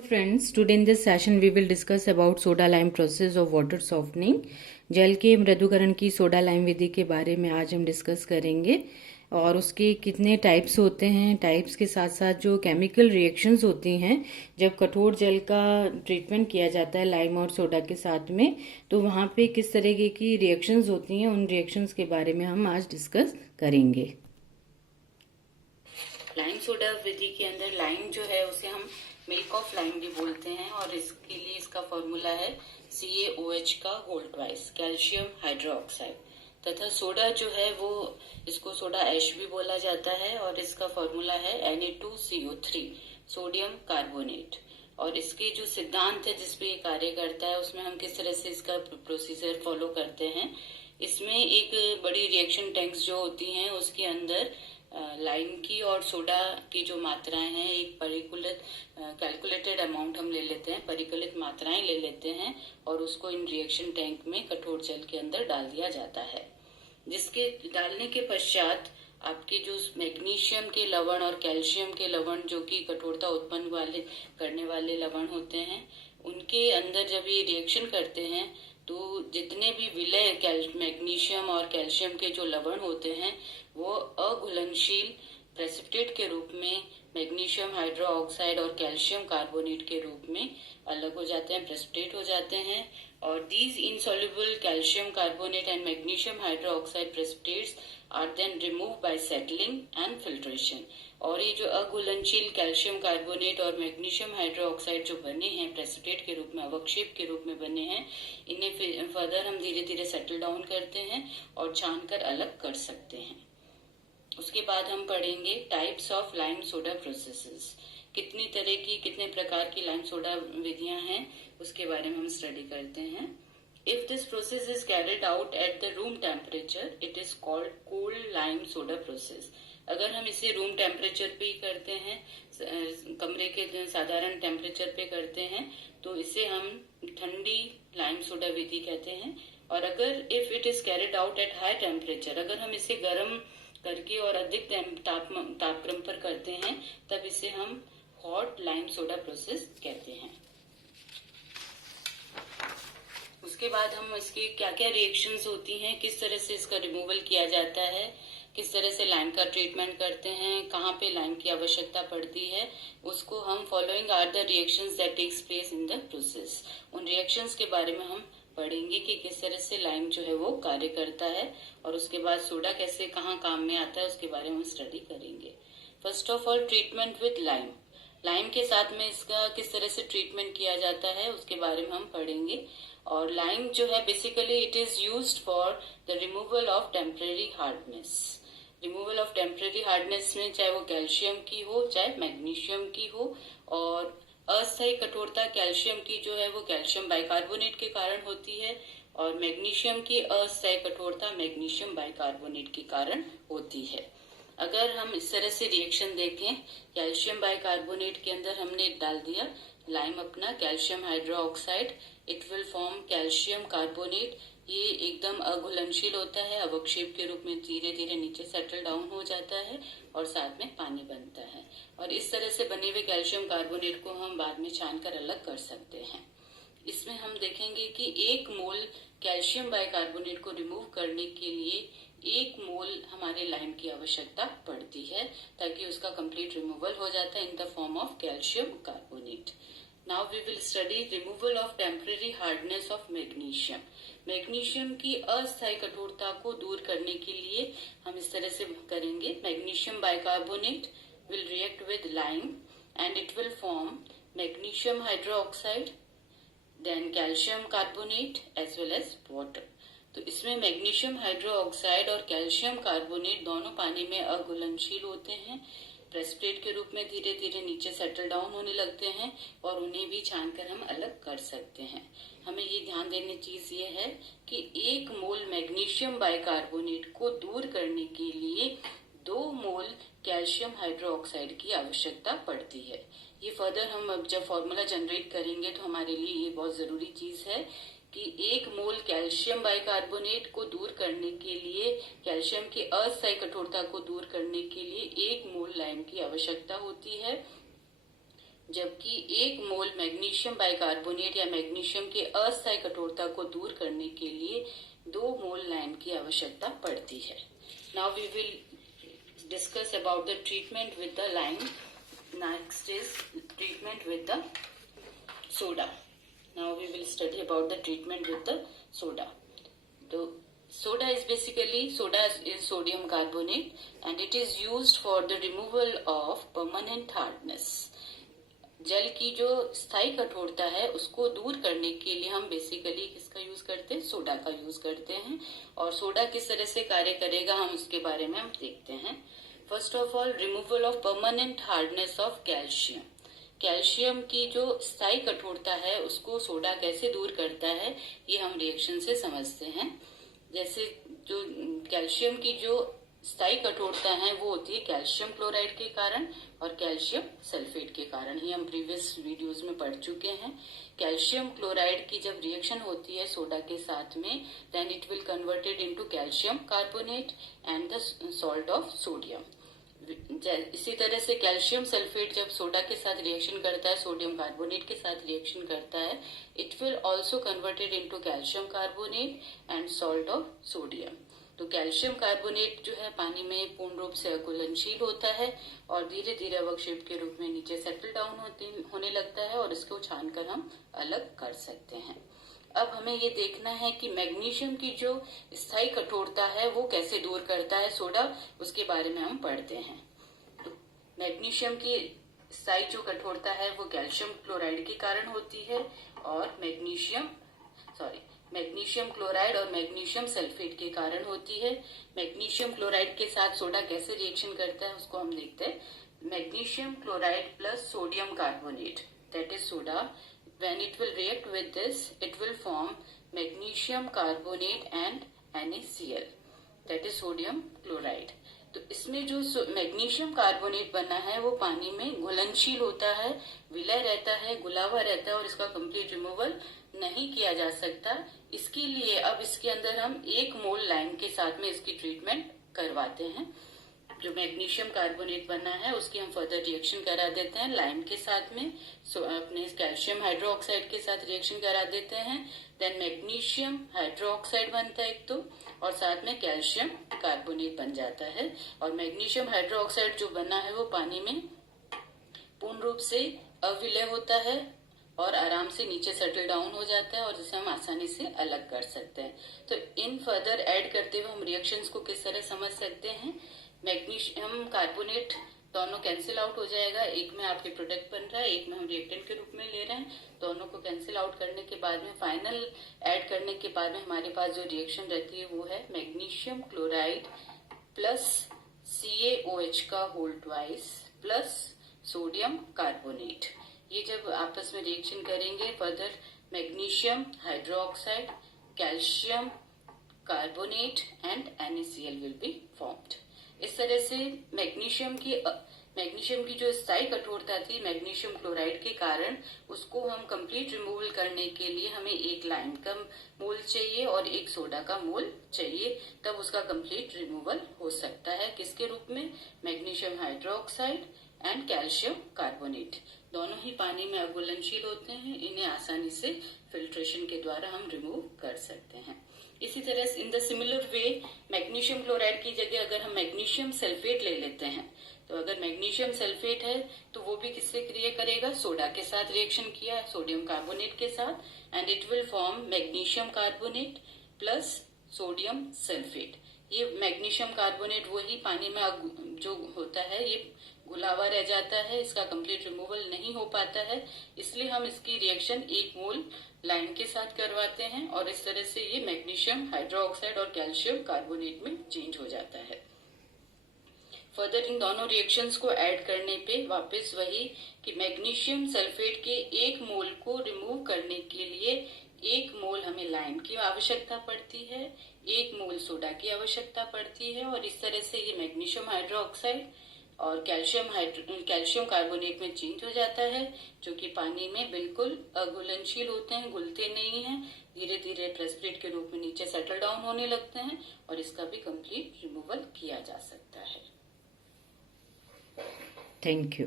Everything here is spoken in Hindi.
Friends, today in this session we will discuss about soda lime process of water softening. जल के मृदुकरण की सोडा लाइम विधि के बारे में आज हम डिस्कस करेंगे और उसके कितने टाइप्स होते हैं। टाइप्स के साथ साथ जो केमिकल रिएक्शंस होती हैं जब कठोर जल का ट्रीटमेंट किया जाता है लाइम और सोडा के साथ में, तो वहाँ पे किस तरीके की रिएक्शंस होती हैं, उन रिएक्शंस के बारे में हम आज डिस्कस करेंगे। लाइम सोडा विधि के अंदर लाइम जो है उसे हम मिल्क ऑफ लाइम भी बोलते हैं और इसके लिए इसका फॉर्मूला है CaOH का होल ट्वाइस कैल्शियम हाइड्रोक्साइड, तथा सोडा जो है वो इसको सोडा ऐश भी बोला जाता है और इसका फॉर्मूला है Na2CO3 सोडियम कार्बोनेट। और इसके जो सिद्धांत है जिसपे ये कार्य करता है उसमें हम किस तरह से इसका प्रोसीजर फॉलो करते हैं। इसमें एक बड़ी रिएक्शन टैंक्स जो होती हैं उसके अंदर लाइम की और सोडा की जो मात्राएं हैं एक परिकलित कैलकुलेटेड अमाउंट हम ले लेते हैं, परिकलित मात्राएं ले लेते हैं और उसको इन रिएक्शन टैंक में कठोर जल के अंदर डाल दिया जाता है। जिसके डालने के पश्चात आपके जो मैग्नीशियम के लवण और कैल्शियम के लवण जो कि कठोरता उत्पन्न करने वाले लवण होते हैं, उनके अंदर जब ये रिएक्शन करते हैं तो जितने भी विलय मैग्नीशियम और कैल्शियम के जो लवण होते हैं वो अघुलनशील प्रेसिपिटेट के रूप में मैग्नीशियम हाइड्रोक्साइड और कैल्शियम कार्बोनेट के रूप में अलग हो जाते हैं, प्रेसिपिटेट हो जाते हैं। और these insoluble calcium carbonate and magnesium hydroxide precipitates are then remove by settling and filtration. और ये जो अघुलनशील कैल्शियम कार्बोनेट और मैग्नीशियम हाइड्रोक्साइड जो बने हैं प्रेसिपिटेट के रूप में, अवक्षेप के रूप में बने हैं, इन्हें फर्दर हम धीरे धीरे सेटल डाउन करते हैं और छानकर अलग कर सकते हैं। उसके बाद हम पढ़ेंगे types of lime soda processes. कितने प्रकार की लाइम सोडा विधियां हैं उसके बारे में हम स्टडी करते हैं। If this process is carried out at the room temperature it is called cold lime soda process. अगर हम इसे रूम टेम्परेचर पे ही करते हैं, कमरे के साधारण टेम्परेचर पे करते हैं, तो इसे हम ठंडी लाइम सोडा विधि कहते हैं। और अगर if it is carried out at high temperature, अगर हम इसे गर्म करके और अधिक तापक्रम पर करते हैं तब इसे हम हॉट लाइम सोडा प्रोसेस कहते हैं। उसके बाद हम इसकी क्या क्या रिएक्शंस होती हैं, किस तरह से इसका रिमूवल किया जाता है, किस तरह से लाइम का ट्रीटमेंट करते हैं, कहाँ पे लाइम की आवश्यकता पड़ती है, उसको हम following are the reactions that takes place in the process. उन रिएक्शंस के बारे में हम पढ़ेंगे कि किस तरह से लाइम जो है वो कार्य करता है और उसके बाद सोडा कैसे कहाँ काम में आता है उसके बारे में हम स्टडी करेंगे। First of all treatment with lime. Lime के साथ में इसका किस तरह से ट्रीटमेंट किया जाता है उसके बारे में हम पढ़ेंगे। और लाइम जो है basically it is used for the removal of temporary hardness. Removal of temporary hardness में चाहे वो कैल्शियम की हो चाहे मैग्नीशियम की हो, और अस्थायी कठोरता कैल्शियम की जो है वो कैल्शियम बाइकार्बोनेट के कारण होती है और मैग्नीशियम की अस्थायी कठोरता मैग्नीशियम बाइकार्बोनेट के कारण होती है। अगर हम इस तरह से रिएक्शन देखें, कैल्शियम बाइकार्बोनेट के अंदर हमने डाल दिया लाइम अपना calcium hydroxide, it will form calcium carbonate. ये एकदम अघुलनशील होता है, अवक्षेप के रूप में धीरे धीरे नीचे सेटल डाउन हो जाता है और साथ में पानी बनता है। और इस तरह से बने हुए कैल्शियम कार्बोनेट को हम बाद में छानकर अलग कर सकते हैं। इसमें हम देखेंगे कि 1 मोल कैल्शियम बाइकार्बोनेट को रिमूव करने के लिए 1 मोल हमारे लाइम की आवश्यकता पड़ती है, ताकि उसका कंप्लीट रिमूवल हो जाता है in the form of calcium carbonate. Now we will study removal of temporary hardness of magnesium. Magnesium की अस्थायी कठोरता को दूर करने के लिए हम इस तरह से करेंगे। Magnesium bicarbonate will react with lime and it will form magnesium hydroxide, then calcium carbonate as well as water. तो इसमें मैग्नीशियम हाइड्रोक्साइड और कैल्शियम कार्बोनेट दोनों पानी में अघुलनशील होते हैं, प्रेसिपिटेट के रूप में धीरे धीरे नीचे सेटल डाउन होने लगते हैं और उन्हें भी छानकर हम अलग कर सकते हैं। हमें ये ध्यान देने चीज ये है कि 1 मोल मैग्नीशियम बाइकार्बोनेट को दूर करने के लिए 2 मोल कैल्शियम हाइड्रोक्साइड की आवश्यकता पड़ती है। ये फर्दर हम अब जब फॉर्मूला जनरेट करेंगे तो हमारे लिए ये बहुत जरूरी चीज है कि 1 मोल कैल्शियम बाइकार्बोनेट को दूर करने के लिए, कैल्शियम की अस्थायी कठोरता को दूर करने के लिए 1 मोल लाइम की आवश्यकता होती है। जबकि 1 मोल मैग्नीशियम बाइकार्बोनेट या मैग्नीशियम के अस्थायी कठोरता को दूर करने के लिए 2 मोल लाइम की आवश्यकता पड़ती है। Now we will discuss about the treatment with the lime. Next is treatment with the soda. Now we will study about the treatment with the soda. So soda is sodium carbonate and it is used for the removal of permanent hardness. जल की जो स्थायी कठोरता है उसको दूर करने के लिए हम बेसिकली किसका यूज करते हैं? सोडा का यूज करते हैं। और सोडा किस तरह से कार्य करेगा हम उसके बारे में हम देखते हैं। First of all, removal of permanent hardness of calcium. Calcium की जो स्थायी कठोरता है उसको सोडा कैसे दूर करता है ये हम रिएक्शन से समझते हैं। जैसे जो कैल्शियम की जो स्थायी कठोरता है वो होती है कैल्शियम क्लोराइड के कारण और कैल्शियम सल्फेट के कारण। ही हम प्रीवियस वीडियोस में पढ़ चुके हैं। कैल्शियम क्लोराइड की जब रिएक्शन होती है सोडा के साथ में, then it will converted into calcium carbonate and the salt of sodium. इसी तरह से कैल्शियम सल्फेट जब सोडा के साथ रिएक्शन करता है, सोडियम कार्बोनेट के साथ रिएक्शन करता है, it will also converted into calcium carbonate and salt of sodium. तो कैल्शियम कार्बोनेट जो है पानी में पूर्ण रूप से अघुलनशील होता है और धीरे धीरे अवक्षेप के रूप में नीचे सेटल डाउन होने लगता है और इसको छानकर हम अलग कर सकते हैं। अब हमें ये देखना है कि मैग्नीशियम की जो स्थायी कठोरता है वो कैसे दूर करता है सोडा, उसके बारे में हम पढ़ते हैं। तो मैग्नीशियम की स्थायी जो कठोरता है वो कैल्शियम क्लोराइड के कारण होती है और मैग्नीशियम क्लोराइड और मैग्नीशियम सल्फेट के कारण होती है। मैग्नीशियम क्लोराइड के साथ सोडा कैसे रिएक्शन करता है उसको हम देखते हैं। Magnesium chloride plus sodium carbonate, that is soda, when it will react with this, it will form magnesium carbonate and NaCl, that is sodium chloride. तो इसमें जो मैग्नीशियम कार्बोनेट बना है वो पानी में घुलनशील होता है, विलय रहता है, गुलावा रहता है और इसका कंप्लीट रिमूवल नहीं किया जा सकता। इसके लिए अब इसके अंदर हम 1 मोल लाइम के साथ में इसकी ट्रीटमेंट करवाते हैं। जो मैग्नीशियम कार्बोनेट बना है उसकी हम फर्दर रिएक्शन करा देते हैं लाइम के साथ में। अपने कैल्शियम हाइड्रोक्साइड के साथ रिएक्शन करा देते हैं। देन मैग्नीशियम हाइड्रोक्साइड बनता है एक तो, और साथ में कैल्शियम कार्बोनेट बन जाता है। और मैग्नीशियम हाइड्रोक्साइड जो बना है वो पानी में पूर्ण रूप से अविलय होता है और आराम से नीचे सेटल डाउन हो जाता है और जिसे हम आसानी से अलग कर सकते हैं। तो इन फर्दर ऐड करते हुए हम रिएक्शंस को किस तरह समझ सकते हैं। मैग्नीशियम कार्बोनेट दोनों कैंसिल आउट हो जाएगा, एक में आपके प्रोडक्ट बन रहा है, एक में हम रिएक्टेंट के रूप में ले रहे हैं। दोनों को कैंसिल आउट करने के बाद में फाइनल ऐड करने के बाद में हमारे पास जो रिएक्शन रहती है वो है मैग्नीशियम क्लोराइड प्लस CaOH का whole twice plus sodium carbonate. ये जब आपस में रिएक्शन करेंगे further magnesium hydroxide, calcium carbonate and NaCl will be formed. इस तरह से मैग्नीशियम की जो स्थायी कठोरता थी मैग्नीशियम क्लोराइड के कारण, उसको हम कंप्लीट रिमूवल करने के लिए हमें 1 लाइम का मोल चाहिए और 1 सोडा का मोल चाहिए, तब उसका कंप्लीट रिमूवल हो सकता है। किसके रूप में? Magnesium hydroxide and calcium carbonate दोनों ही पानी में अघुलनशील होते हैं। इन्हें आसानी से फिल्ट्रेशन के द्वारा हम रिमूव कर सकते हैं। इसी तरह in the similar way magnesium chloride की जगह अगर हम मैग्नीशियम सल्फेट ले लेते हैं, तो अगर मैग्नीशियम सल्फेट है तो वो भी किससे क्रिया करेगा? सोडा के साथ रिएक्शन किया, सोडियम कार्बोनेट के साथ, and it will form magnesium carbonate plus sodium sulphate. ये मैग्नीशियम कार्बोनेट वही पानी में जो होता है ये घुलावा रह जाता है, इसका कंप्लीट रिमूवल नहीं हो पाता है, इसलिए हम इसकी रिएक्शन 1 मोल लाइम के साथ करवाते हैं और इस तरह से ये मैग्नीशियम हाइड्रोक्साइड और कैल्शियम कार्बोनेट में चेंज हो जाता है। फर्दर इन दोनों रिएक्शंस को ऐड करने पे वापस वही कि मैग्नीशियम सल्फेट के 1 मोल को रिमूव करने के लिए 1 मोल हमें लाइम की आवश्यकता पड़ती है, 1 मोल सोडा की आवश्यकता पड़ती है और इस तरह से ये मैग्नीशियम हाइड्रोक्साइड और कैल्शियम कार्बोनेट में चेंज हो जाता है, जो कि पानी में बिल्कुल अघुलनशील होते हैं, घुलते नहीं हैं, धीरे धीरे प्रेसिपिटेट के रूप में नीचे सेटल डाउन होने लगते हैं और इसका भी कंप्लीट रिमूवल किया जा सकता है। Thank you.